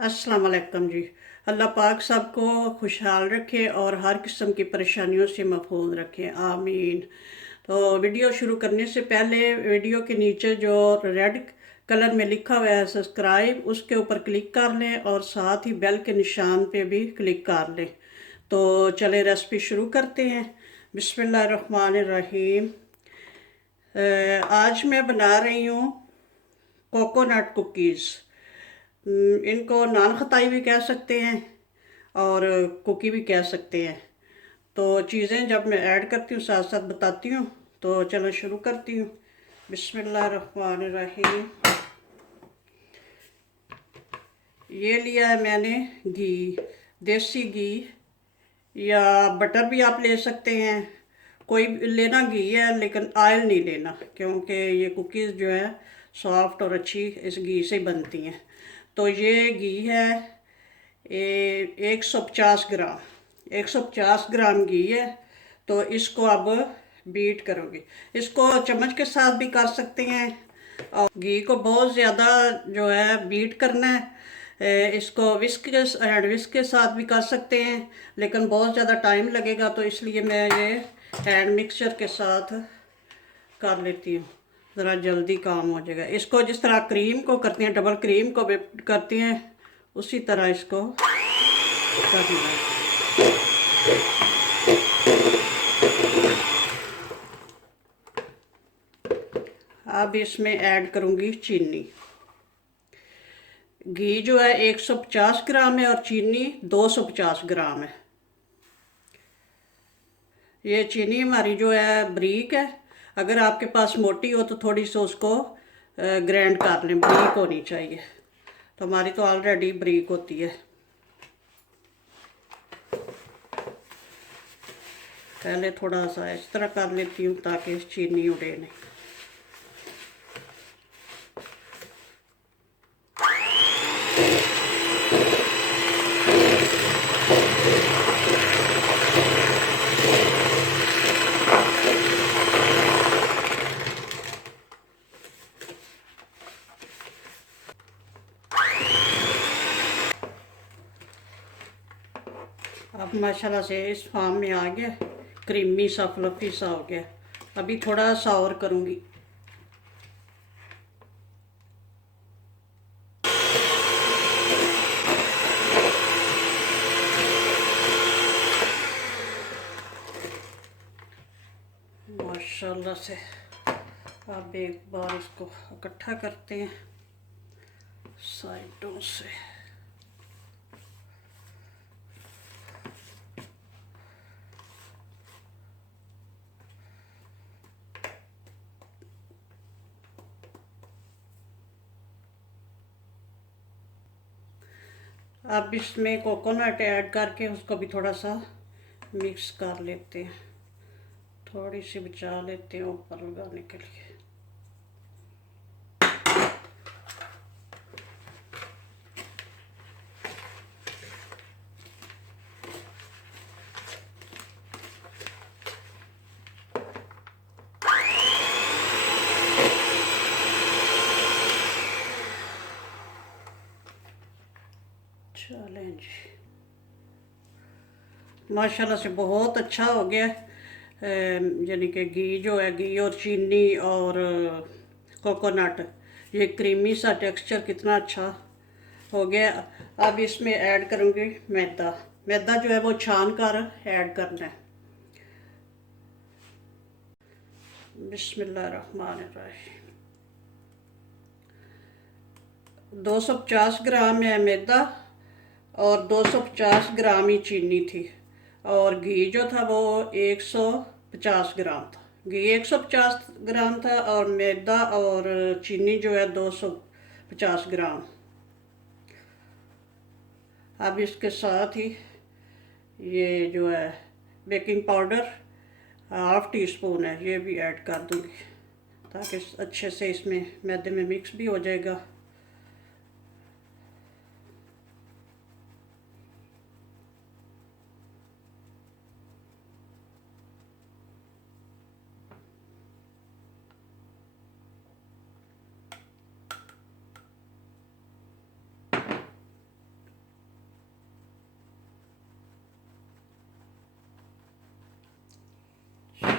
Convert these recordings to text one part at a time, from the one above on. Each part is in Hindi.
अस्सलाम वालेकुम जी। अल्लाह पाक सबको खुशहाल रखे और हर किस्म की परेशानियों से महफूज रखे, आमीन। तो वीडियो शुरू करने से पहले वीडियो के नीचे जो रेड कलर में लिखा हुआ है सब्सक्राइब, उसके ऊपर क्लिक कर लें और साथ ही बेल के निशान पे भी क्लिक कर लें। तो चले रेसिपी शुरू करते हैं। बिस्मिल्लाहिर्रहमानिर्रहीम। आज मैं बना रही हूँ कोकोनट कुकीज़। इनको नान खताई भी कह सकते हैं और कुकी भी कह सकते हैं। तो चीज़ें जब मैं ऐड करती हूँ साथ साथ बताती हूँ। तो चलो शुरू करती हूँ। बिस्मिल्लाहिर्रहमानिर्रहीम। ये लिया है मैंने घी, देसी घी या बटर भी आप ले सकते हैं। कोई लेना घी है लेकिन ऑयल नहीं लेना, क्योंकि ये कुकीज़ जो है सॉफ्ट और अच्छी इस घी से बनती हैं। तो ये घी है 150 ग्राम, 150 ग्राम घी है। तो इसको अब बीट करोगे। इसको चम्मच के साथ भी कर सकते हैं और घी को बहुत ज़्यादा जो है बीट करना है। इसको हैंड विस्क के साथ भी कर सकते हैं, लेकिन बहुत ज़्यादा टाइम लगेगा, तो इसलिए मैं ये हैंड मिक्सचर के साथ कर लेती हूँ। ज़रा जल्दी काम हो जाएगा। इसको जिस तरह क्रीम को करते हैं, डबल क्रीम को करते हैं, उसी तरह इसको करना है। अब इसमें ऐड करूँगी चीनी। घी जो है 150 ग्राम है और चीनी 250 ग्राम है। ये चीनी हमारी जो है बारीक है। अगर आपके पास मोटी हो तो थोड़ी सी उसको ग्राइंड कर लें, बारीक होनी चाहिए। तो हमारी तो ऑलरेडी बारीक होती है। पहले थोड़ा सा इस तरह कर लेती हूँ ताकि चीनी उड़े नहीं। अब माशाल्लाह से इस फॉर्म में आ गया, क्रीमी सा फ्लफी सा हो गया। अभी थोड़ा सा और करूँगी। माशाल्लाह से अब एक बार इसको इकट्ठा करते हैं साइडों से। अब इसमें कोकोनट ऐड करके उसको भी थोड़ा सा मिक्स कर लेते हैं। थोड़ी सी बचा लेते हैं ऊपर लगाने के लिए। चलें जी, माशाल्लाह से बहुत अच्छा हो गया। यानी कि घी जो है, घी और चीनी और कोकोनट, ये क्रीमी सा टेक्सचर कितना अच्छा हो गया। अब इसमें ऐड करूँगी मैदा। मैदा जो है वो छान कर ऐड करना है। बिस्मिल्लाहिर्रहमानिर्रहीम। 250 ग्राम है मैदा और 250 ग्राम ही चीनी थी। और घी जो था वो 150 ग्राम था। घी 150 ग्राम था और मैदा और चीनी जो है 250 ग्राम। अब इसके साथ ही ये जो है बेकिंग पाउडर ½ टी स्पून है, ये भी ऐड कर दूँगी ताकि अच्छे से इसमें मैदे में मिक्स भी हो जाएगा।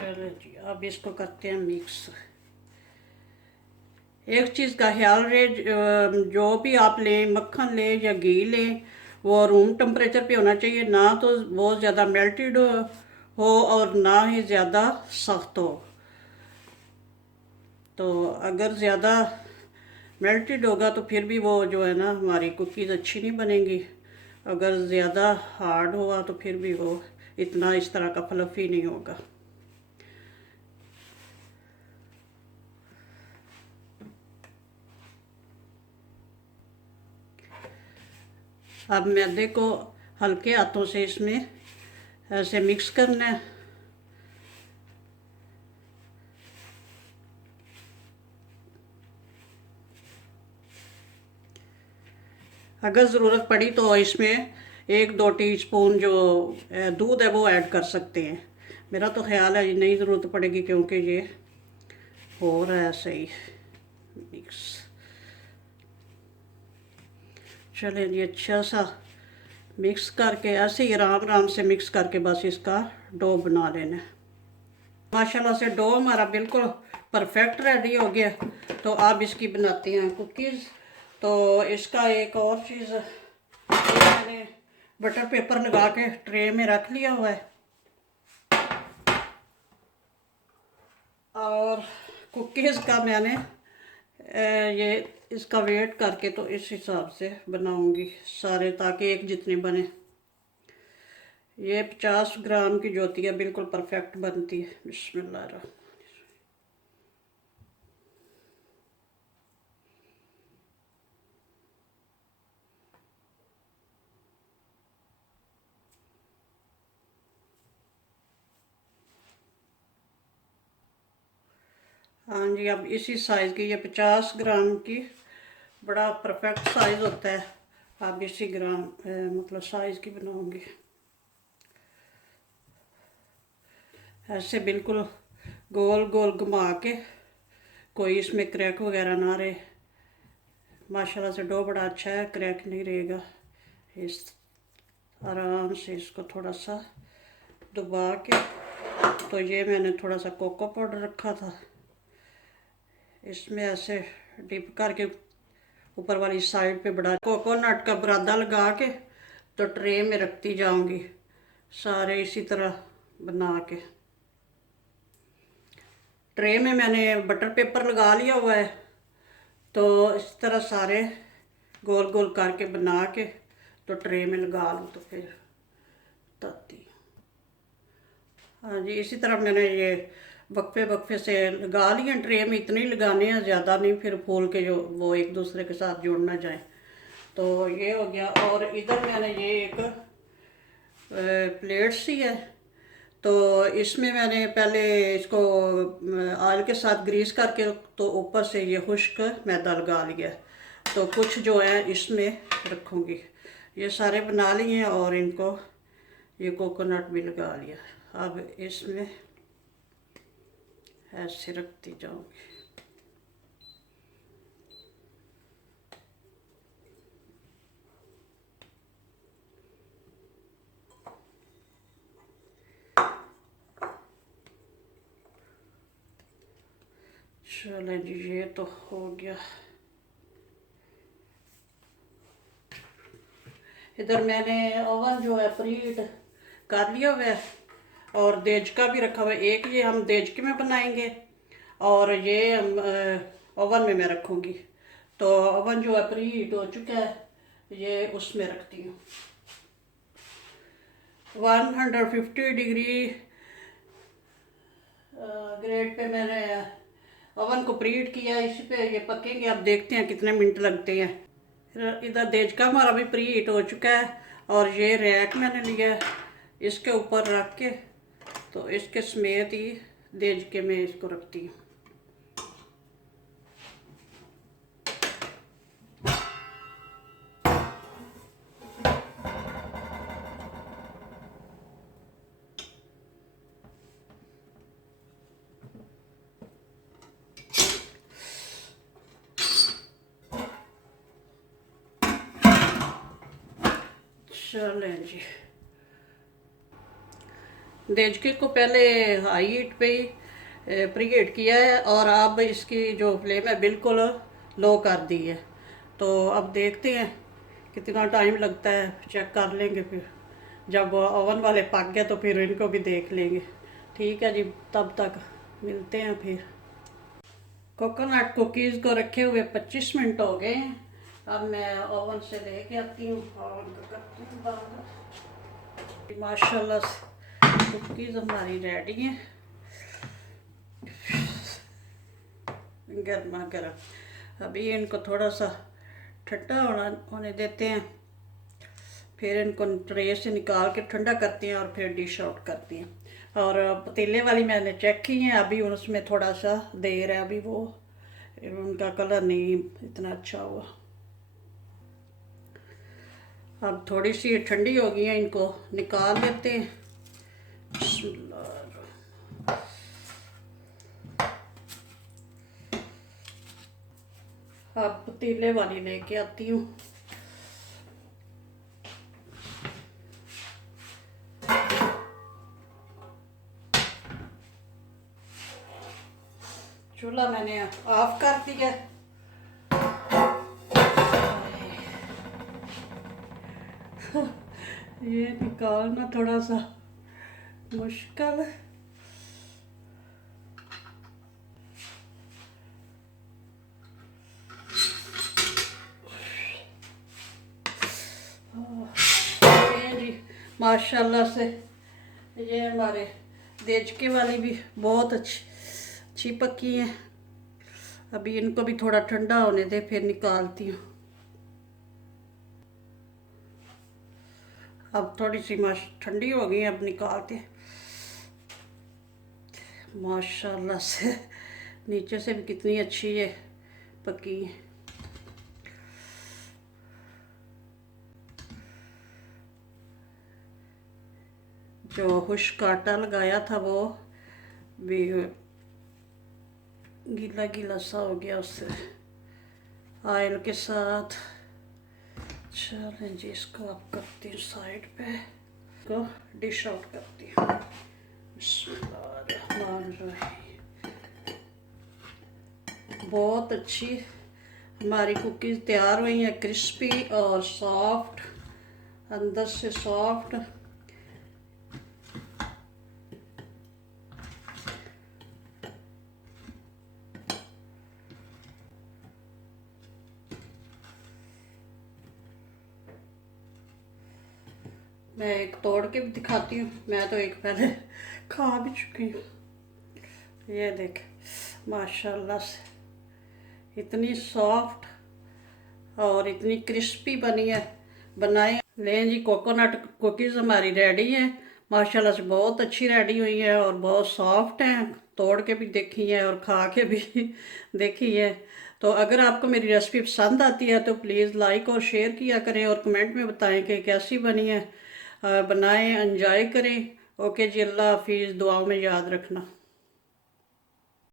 चलो जी, अब इसको करते हैं मिक्स। एक चीज़ का ख्याल रहे, जो भी आप लें, मक्खन लें या घी लें, वो रूम टेम्परेचर पे होना चाहिए, ना तो बहुत ज़्यादा मेल्टेड हो और ना ही ज़्यादा सख्त हो। तो अगर ज़्यादा मेल्टेड होगा तो फिर भी वो जो है ना हमारी कुकीज़ अच्छी नहीं बनेंगी। अगर ज़्यादा हार्ड हुआ तो फिर भी वो इतना इस तरह का फ्लफी नहीं होगा। अब मैदे को हल्के हाथों से इसमें ऐसे मिक्स करना है। अगर ज़रूरत पड़ी तो इसमें 1-2 टीस्पून जो दूध है वो ऐड कर सकते हैं। मेरा तो ख्याल है नहीं ज़रूरत पड़ेगी, क्योंकि ये हो रहा है सही मिक्स। चलें जी, अच्छा सा मिक्स करके ऐसे ही आराम आराम से मिक्स करके बस इसका डो बना लेना है। माशाल्लाह से डो हमारा बिल्कुल परफेक्ट रेडी हो गया। तो अब इसकी बनाते हैं कुकीज़। तो इसका एक और चीज़, मैंने बटर पेपर लगा के ट्रे में रख लिया हुआ है, और कुकीज़ का मैंने ये इसका वेट करके तो इस हिसाब से बनाऊंगी सारे, ताकि एक जितने बने। ये 50 ग्राम की जो होती है बिल्कुल परफेक्ट बनती है। बिस्मिल्लाह। हाँ जी, अब इसी साइज़ की, ये 50 ग्राम की बड़ा परफेक्ट साइज़ होता है। अब इसी ग्राम मतलब साइज़ की बनाऊंगी। ऐसे बिल्कुल गोल गोल घुमा के, कोई इसमें क्रैक वगैरह ना रहे। माशाल्लाह से डो बड़ा अच्छा है, क्रैक नहीं रहेगा। इस आराम से इसको थोड़ा सा दबा के, तो ये मैंने थोड़ा सा कोको पाउडर रखा था, इसमें ऐसे डिप करके ऊपर वाली साइड पे बड़ा कोकोनट का बुरादा लगा के तो ट्रे में रखती जाऊंगी सारे इसी तरह बना के। ट्रे में मैंने बटर पेपर लगा लिया हुआ है, तो इस तरह सारे गोल गोल करके बना के तो ट्रे में लगा लूँ तो फिर ताती। हाँ जी, इसी तरह मैंने ये वक्फे वक्फे से लगा लिए ट्रे में। इतने ही लगाने हैं, ज़्यादा नहीं, फिर फूल के जो वो एक दूसरे के साथ जुड़ ना जाए। तो ये हो गया। और इधर मैंने ये एक प्लेट सी है, तो इसमें मैंने पहले इसको ऑयल के साथ ग्रीस करके तो ऊपर से ये खुश्क मैदा लगा लिया। तो कुछ जो है इसमें रखूँगी। ये सारे बना लिए हैं और इनको ये कोकोनट भी लगा लिया। अब इसमें ऐसे रखती जाऊँगी। चलो जी, ये तो हो गया। इधर मैंने ओवन जो है प्रीहीट कर लिया हुआ है, और देचका भी रखा हुआ है। एक ये हम देचके में बनाएंगे और ये हम ओवन में मैं रखूँगी। तो ओवन जो है प्रीहीट हो चुका है, ये उसमें रखती हूँ। 150 डिग्री ग्रेड पे मैंने ओवन को प्रीहीट किया है। इसी पे ये पकेंगे। अब देखते हैं कितने मिनट लगते हैं। इधर देचका हमारा भी प्री हीट हो चुका है, और ये रैक मैंने लिया है, इसके ऊपर रख के तो इसके समेत ही देचके में इसको रखती हूँ। चलें जी, देचकी को पहले हाई हीट पे ही प्रीहीट किया है और अब इसकी जो फ्लेम है बिल्कुल लो कर दी है। तो अब देखते हैं कितना टाइम लगता है, चेक कर लेंगे। फिर जब ओवन वाले पक गए तो फिर इनको भी देख लेंगे। ठीक है जी, तब तक मिलते हैं फिर। कोकोनट कुकीज़ को रखे हुए 25 मिनट हो गए हैं। अब मैं ओवन से लेके आती हूँ, ओवन को करती हूँ बंद। माशाल्लाह से कुकीज़ हमारी रेडी हैं, गर्मा गर्म। अभी इनको थोड़ा सा ठंडा होने देते हैं, फिर इनको ट्रे से निकाल के ठंडा करती हैं और फिर डिश आउट करती हैं। और पतीले वाली मैंने चेक की हैं, अभी उसमें थोड़ा सा देर है, अभी वो उनका कलर नहीं इतना अच्छा हुआ। अब थोड़ी सी ठंडी हो गई है, इनको निकाल लेते हैं। अब पतीले वाली लेके आती हूँ। चूल्हा मैंने ऑफ कर दिया। ये निकालना थोड़ा सा मुश्किल है। जी माशाल्लाह से ये हमारे देचके वाली भी बहुत अच्छी पकी है। अभी इनको भी थोड़ा ठंडा होने दे, फिर निकालती हूँ। अब थोड़ी सी ठंडी हो गई, अब निकालते हैं। माशाल्लाह से नीचे से भी कितनी अच्छी है पकी है। जो खुश्क आटा लगाया था वो भी गीला गीला सा हो गया उससे ऑयल के साथ। चलें जी, इसको अब करती हूँ साइड पे, को डिश आउट करती हूँ। बहुत अच्छी हमारी कुकीज़ तैयार हुई हैं, क्रिस्पी और सॉफ्ट, अंदर से सॉफ्ट। मैं एक तोड़ के भी दिखाती हूँ, मैं तो एक पहले खा भी चुकी हूँ। ये देख माशाल्लाह से इतनी सॉफ्ट और इतनी क्रिस्पी बनी है। बनाए लें जी, कोकोनट कुकीज़ हमारी रेडी हैं। माशाल्लाह से बहुत अच्छी रेडी हुई है और बहुत सॉफ्ट हैं। तोड़ के भी देखी है और खा के भी देखी है। तो अगर आपको मेरी रेसिपी पसंद आती है तो प्लीज़ लाइक और शेयर किया करें और कमेंट में बताएं कि कैसी बनी है। बनाएं, एंजॉय करें। ओके जी, अल्लाह हाफिज़, दुआओं में याद रखना।